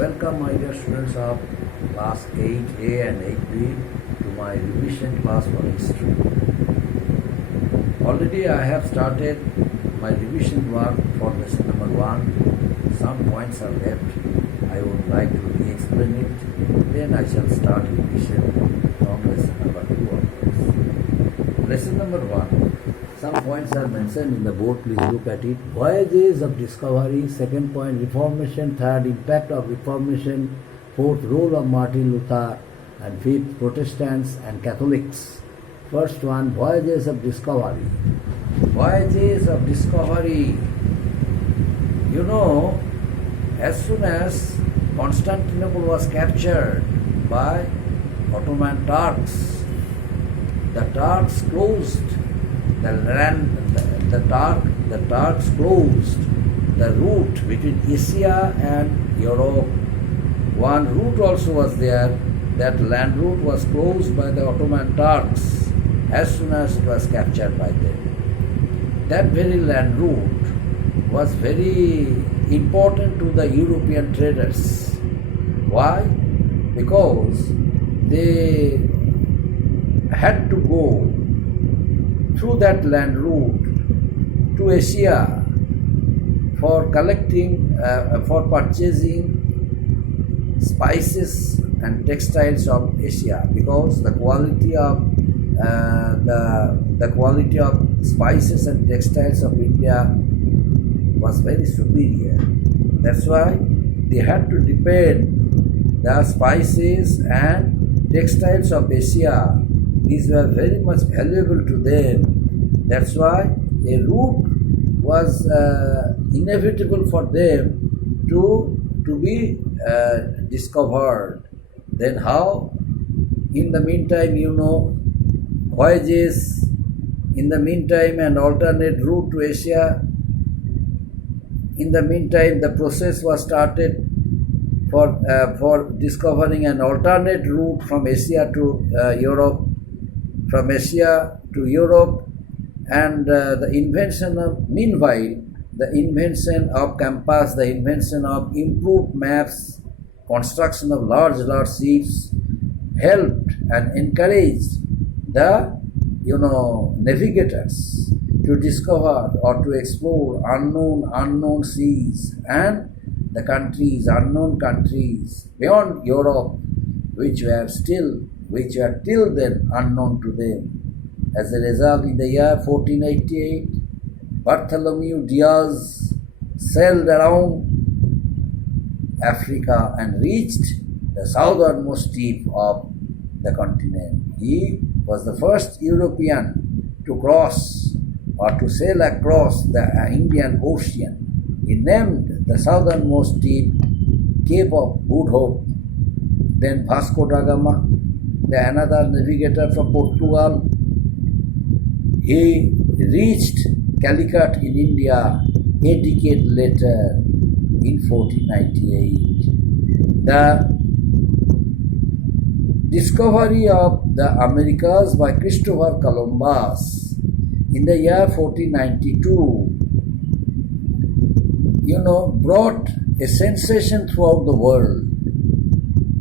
Welcome, my dear students of class 8A and 8B to my revision class for history. Already I have started my revision work for lesson number 1. Some points are left. I would like to re-explain it. Then I shall start revision from lesson number 2 onwards. Lesson number 1. Some points are mentioned in the board, please look at it. Voyages of discovery, second point, Reformation, third, impact of Reformation, fourth, role of Martin Luther, and fifth, Protestants and Catholics. First one, voyages of discovery. Voyages of discovery. You know, as soon as Constantinople was captured by Ottoman Turks, the Turks closed the Turks closed the route between Asia and Europe. One route also was there. That land route was closed by the Ottoman Turks as soon as it was captured by them. That very land route was very important to the European traders. Why? Because they had to go through that land route to Asia for collecting, for purchasing spices and textiles of Asia, because the quality of the quality of spices and textiles of India was very superior. That's why they had to depend the spices and textiles of Asia. These were very much valuable to them. That's why a route was inevitable for them to be discovered. Then how? In the meantime, you know, voyages, in the meantime an alternate route to Asia. In the meantime, the process was started for discovering an alternate route from Asia to Europe, from Asia to Europe, and the invention of, meanwhile, the invention of compass, the invention of improved maps, construction of large ships helped and encouraged the navigators to discover or to explore unknown seas and the countries, unknown countries beyond Europe, which were till then unknown to them. As a result, in the year 1488, Bartholomew Diaz sailed around Africa and reached the southernmost tip of the continent. He was the first European to cross or to sail across the Indian Ocean. He named the southernmost tip Cape of Good Hope. Then Vasco da Gama, another navigator from Portugal, he reached Calicut in India a decade later in 1498. The discovery of the Americas by Christopher Columbus in the year 1492, brought a sensation throughout the world.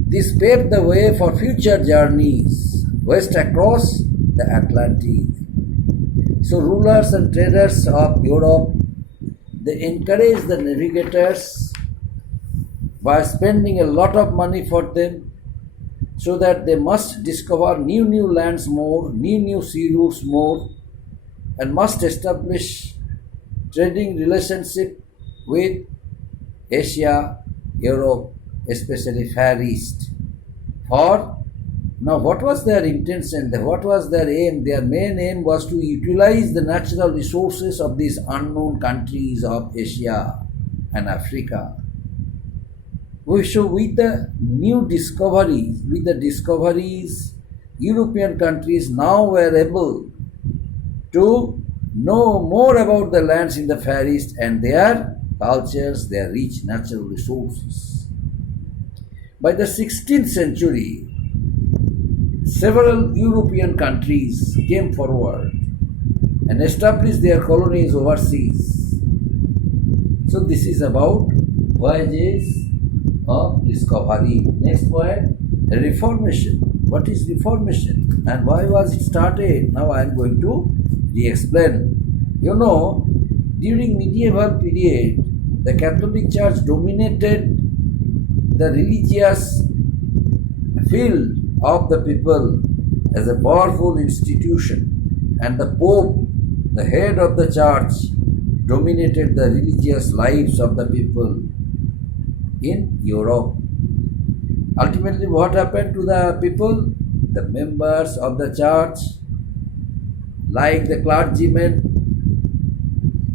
This paved the way for future journeys west across the Atlantic. So rulers and traders of Europe, they encouraged the navigators by spending a lot of money for them, so that they must discover new lands more, new sea routes more, and must establish trading relationship with Asia, Europe, especially Far East. Now what was their intention? What was their aim? Their main aim was to utilize the natural resources of these unknown countries of Asia and Africa. So with the discoveries, European countries now were able to know more about the lands in the Far East and their cultures, their rich natural resources. By the 16th century, several European countries came forward and established their colonies overseas. So this is about voyages of discovery. Next point, reformation. What is reformation and why was it started? Now I am going to re-explain. You know, during medieval period, the Catholic Church dominated the religious field of the people as a powerful institution, and the Pope, the head of the church, dominated the religious lives of the people in Europe. Ultimately, what happened to the people? The members of the church, like the clergymen,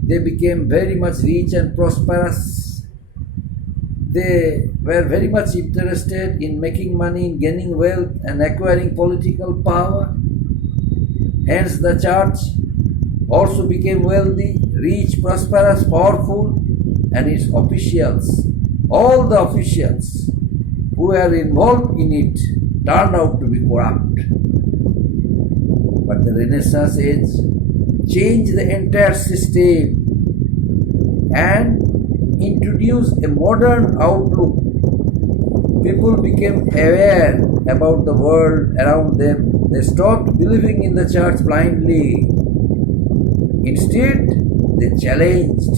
they became very much rich and prosperous. They were very much interested in making money, in gaining wealth and acquiring political power. Hence, the church also became wealthy, rich, prosperous, powerful, and its officials, all the officials who were involved in it, turned out to be corrupt. But the Renaissance age changed the entire system and introduced a modern outlook. People became aware about the world around them. They stopped believing in the church blindly. Instead, they challenged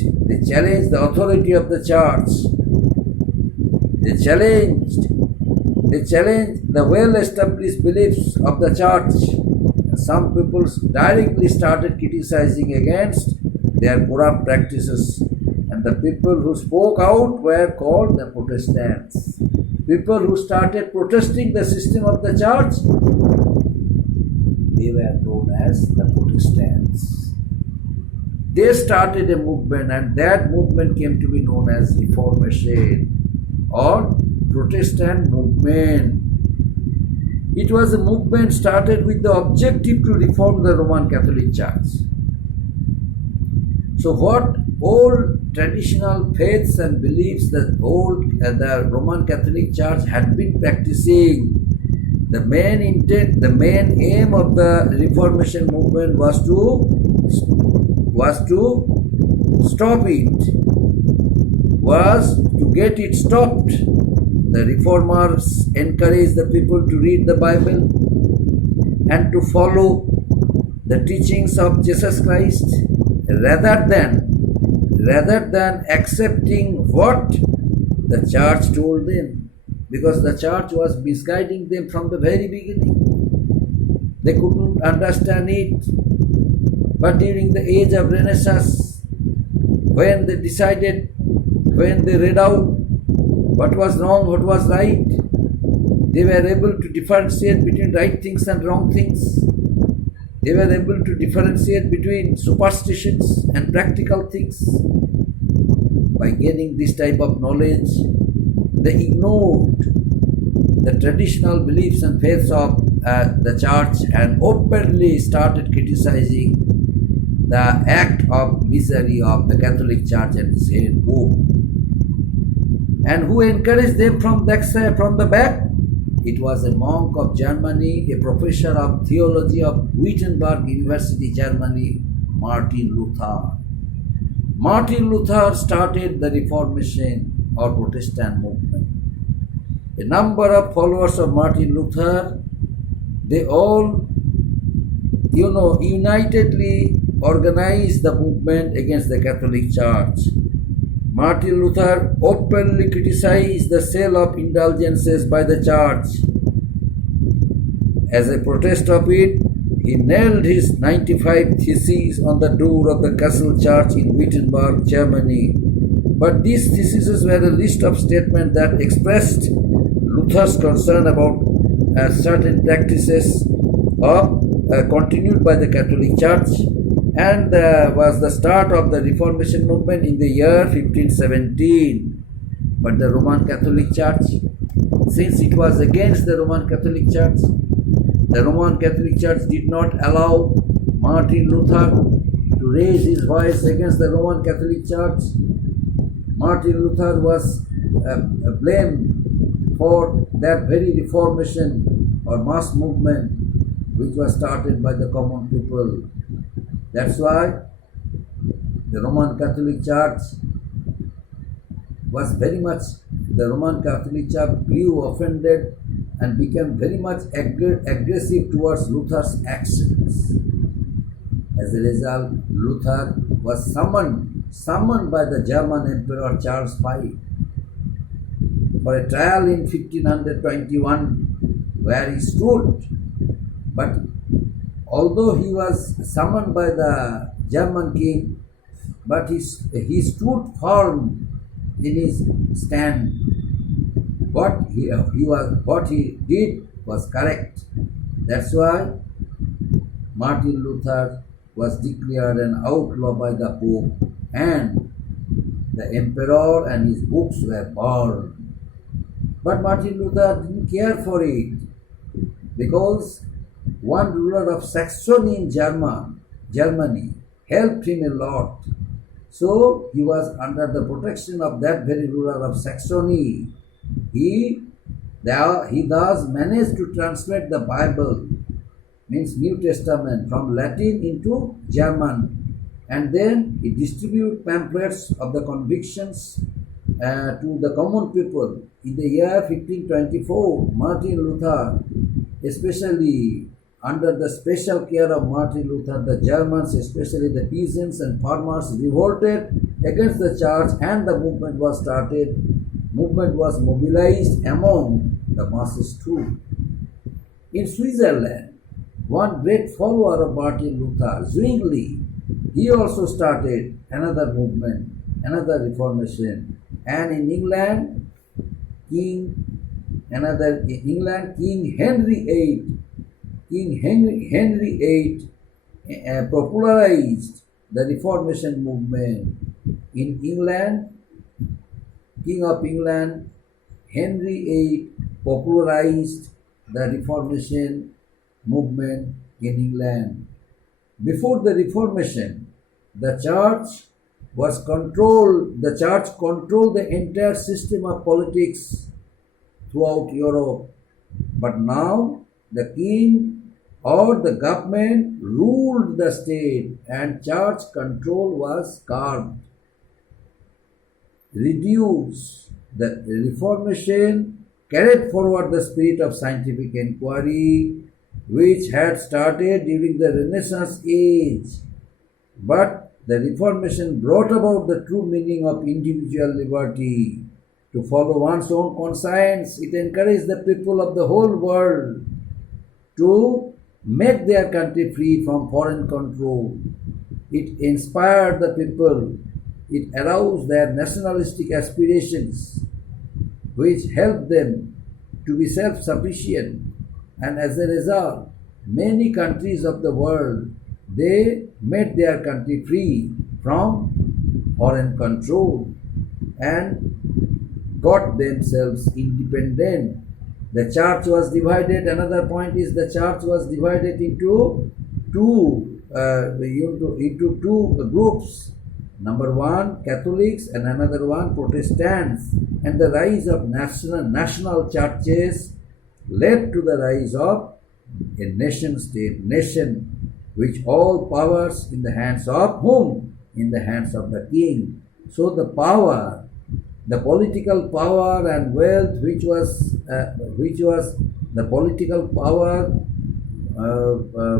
the authority of the church. They challenged the well-established beliefs of the church. Some people directly started criticizing against their corrupt practices, and the people who spoke out were called the Protestants. People who started protesting the system of the church, they were known as the Protestants. They started a movement, and that movement came to be known as Reformation or Protestant movement. It was a movement started with the objective to reform the Roman Catholic Church. So what old traditional faiths and beliefs that the Roman Catholic Church had been practicing, the main aim of the Reformation movement was to stop it, was to get it stopped. The reformers encouraged the people to read the Bible and to follow the teachings of Jesus Christ rather than accepting what the church told them, because the church was misguiding them from the very beginning. They couldn't understand it. But during the age of Renaissance, when they read out what was wrong, what was right, they were able to differentiate between right things and wrong things. They were able to differentiate between superstitions and practical things. By gaining this type of knowledge, they ignored the traditional beliefs and faiths of the church and openly started criticizing the act of misery of the Catholic Church and its head Pope. And who encouraged them from the back? It was a monk of Germany, a professor of theology of Wittenberg University, Germany, Martin Luther. Martin Luther started the Reformation or Protestant movement. A number of followers of Martin Luther, they all, unitedly organized the movement against the Catholic Church. Martin Luther openly criticized the sale of indulgences by the church. As a protest of it, he nailed his 95 theses on the door of the Castle Church in Wittenberg, Germany. But these theses were a list of statements that expressed Luther's concern about certain practices continued by the Catholic Church, and was the start of the Reformation movement in the year 1517. But the Roman Catholic Church, since it was against the Roman Catholic Church, the Roman Catholic Church did not allow Martin Luther to raise his voice against the Roman Catholic Church. Martin Luther was blamed for that very Reformation or mass movement which was started by the common people. That's why the Roman Catholic Church was very much the Roman Catholic Church grew offended and became very much aggressive towards Luther's actions. As a result, Luther was summoned by the German Emperor Charles V for a trial in 1521, where he stood. But although he was summoned by the German king, but he stood firm in his stand. What he did was correct. That's why Martin Luther was declared an outlaw by the Pope, and the emperor and his books were burned. But Martin Luther didn't care for it, because one ruler of Saxony in Germany helped him a lot. So he was under the protection of that very ruler of Saxony. He thus managed to translate the Bible, means New Testament, from Latin into German, and then he distributed pamphlets of the convictions to the common people. In the year 1524, Martin Luther, especially under the special care of Martin Luther, the Germans, especially the peasants and farmers, revolted against the church, and the movement was started. Movement was mobilized among the masses too. In Switzerland, one great follower of Martin Luther, Zwingli, he also started another movement, another reformation. And in England, King Henry VIII popularized the Reformation movement. In England, King of England, Henry VIII popularized the Reformation movement in England. Before the Reformation, the church controlled the entire system of politics throughout Europe. But now the king or the government ruled the state, and church control was curbed, reduced. The Reformation carried forward the spirit of scientific inquiry, which had started during the Renaissance age. But the Reformation brought about the true meaning of individual liberty, to follow one's own conscience. It encouraged the people of the whole world to make their country free from foreign control. It inspired the people. It aroused their nationalistic aspirations, which helped them to be self-sufficient. And as a result, many countries of the world, they made their country free from foreign control and got themselves independent. The church was divided. Another point is the church was divided into two groups. Number one, Catholics, and another one, Protestants. And the rise of national churches led to the rise of a nation-state, which all powers in the hands of whom? In the hands of the king. So the power, the political power and wealth, which was the political power,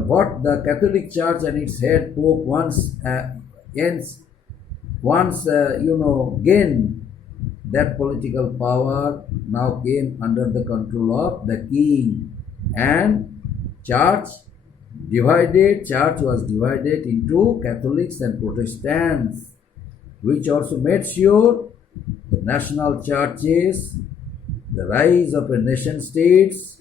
what the Catholic Church and its head Pope once gained, that political power now came under the control of the king, and church was divided into Catholics and Protestants, which also made sure the national churches, the rise of a nation states,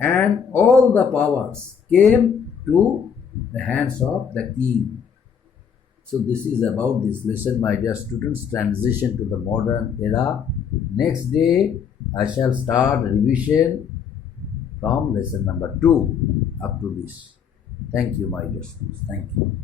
and all the powers came to the hands of the king. So this is about this lesson, my dear students, transition to the modern era. Next day, I shall start revision from lesson number 2 up to this. Thank you, my dear students. Thank you.